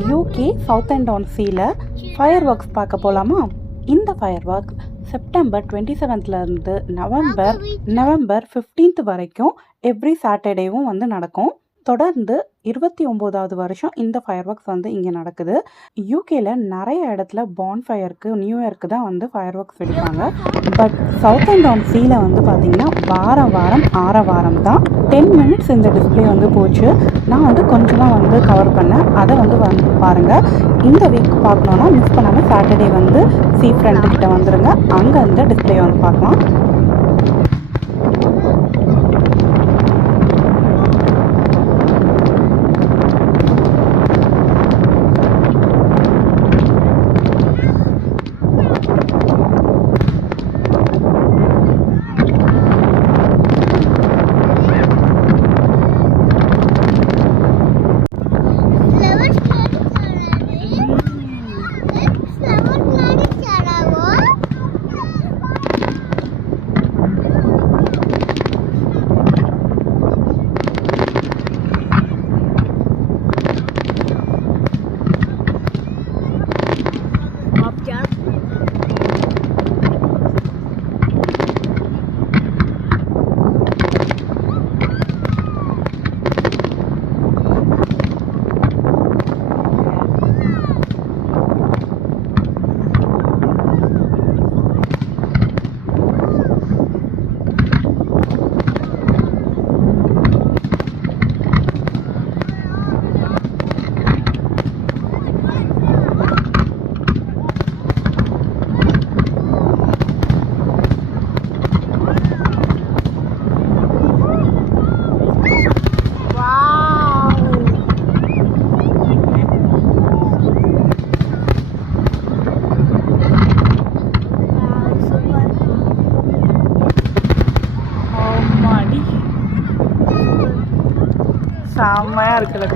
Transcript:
UK Southend on சீல fireworks பார்க்க போகலாமா? இந்த ஃபயர் ஒர்க்ஸ் செப்டம்பர் 27லேருந்து நவம்பர் 15th வரைக்கும் எவ்ரி சாட்டர்டேவும் வந்து நடக்கும். தொடர்ந்து 29வது வருஷம் இந்த ஃபயர் ஒர்க்ஸ் வந்து இங்கே நடக்குது. யூகேல நிறைய இடத்துல பான்ஃபயருக்கு நியூ இயர்க்கு தான் வந்து ஃபயர் ஒர்க்ஸ் வெடிப்பாங்க. பட் சவுத் அண்ட் ஆன் சீல வந்து பார்த்திங்கன்னா வாரம் ஆரவாரம் தான் 10 மினிட்ஸ் இந்த டிஸ்பிளே வந்து போச்சு. நான் வந்து கொஞ்சமாக வந்து கவர் பண்ணேன். அதை வந்து பாருங்கள். இந்த வீக் பார்க்கணுன்னா மிஸ் பண்ணாமல் சாட்டர்டே வந்து சீ ஃப்ரண்ட் கிட்ட வந்துடுங்க. அங்கே இந்த டிஸ்பிளே வந்து பார்க்கலாம். செம்மையாக இருக்குல்ல.